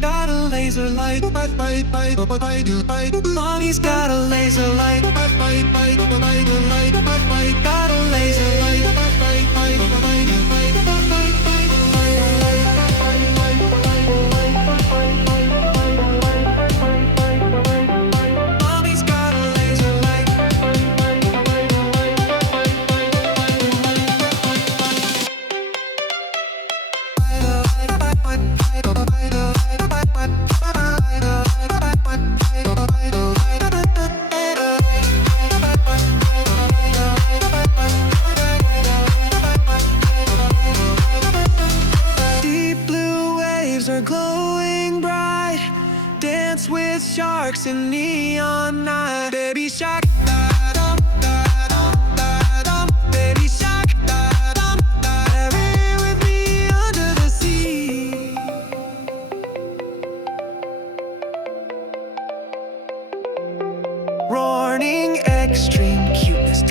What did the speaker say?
Got a laser light. Mommy's got a laser light. Got a laser light. Mommy's got a laser light. Deep blue waves are glowing bright. Dance with sharks in neon night. Baby shark, da-dum, da-dum, da-dum. Baby shark, da-dum, da-dum. Carry with me under the sea. Roaring extreme cuteness.